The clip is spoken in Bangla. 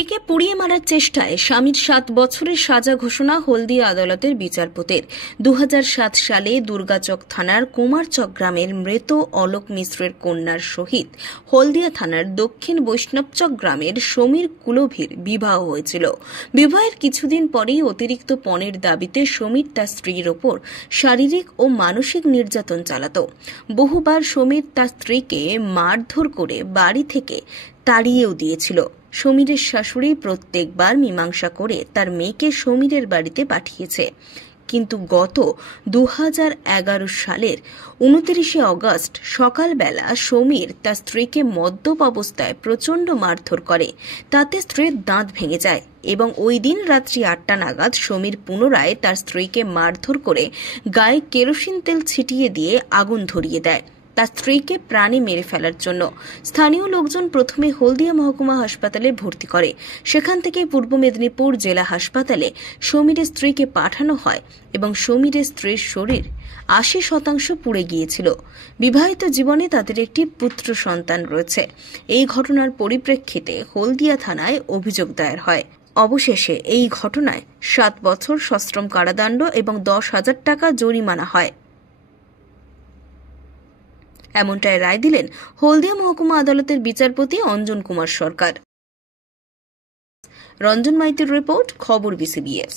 একে পুড়িয়ে মারার চেষ্টায় স্বামীর 7 বছরের সাজা ঘোষণা হলদিয়া আদালতের বিচারপতির। 2007 সালে দুর্গাচক থানার কুমারচক গ্রামের মৃত অলোক মিশ্রের কন্যার সহিত হলদিয়া থানার দক্ষিণ বৈষ্ণবচক গ্রামের সমীর কুলভীর বিবাহ হয়েছিল। বিবাহের কিছুদিন পরেই অতিরিক্ত পণের দাবিতে সমীর তার স্ত্রীর ওপর শারীরিক ও মানসিক নির্যাতন চালাত। বহুবার সমীর তার স্ত্রীকে মারধর করে বাড়ি থেকে তাড়িয়েও দিয়েছিল। সমীরের শাশুড়ি প্রত্যেকবার মীমাংসা করে তার মেয়েকে সমীরের বাড়িতে পাঠিয়েছে, কিন্তু গত 2011 সালের 29 অগস্ট সকালবেলা সমীর তার স্ত্রীকে মদ্যপ অবস্থায় প্রচণ্ড মারধর করে, তাতে স্ত্রীর দাঁত ভেঙে যায় এবং ওই দিন রাত্রি 8টা নাগাদ সমীর পুনরায় তার স্ত্রীকে মারধর করে গায়ে কেরোসিন তেল ছিটিয়ে দিয়ে আগুন ধরিয়ে দেয়। তার স্ত্রীকে প্রাণে মেরে ফেলার জন্য স্থানীয় লোকজন প্রথমে হলদিয়া মহকুমা হাসপাতালে ভর্তি করে। সেখান থেকে পূর্ব মেদিনীপুর জেলা হাসপাতালে সমীরের স্ত্রীকে পাঠানো হয় এবং সমীরের স্ত্রীর শরীর 80% পুড়ে গিয়েছিল। বিবাহিত জীবনে তাদের একটি পুত্র সন্তান রয়েছে। এই ঘটনার পরিপ্রেক্ষিতে হলদিয়া থানায় অভিযোগ দায়ের হয়। অবশেষে এই ঘটনায় 7 বছর সশ্রম কারাদণ্ড এবং 10,000 টাকা জরিমানা হয়। এমনটাই রায় দিলেন হলদিয়া মহকুমা আদালতের বিচারপতি অঞ্জন কুমার সরকার। রঞ্জন মাইতির রিপোর্ট, খবর বিসিবিএস।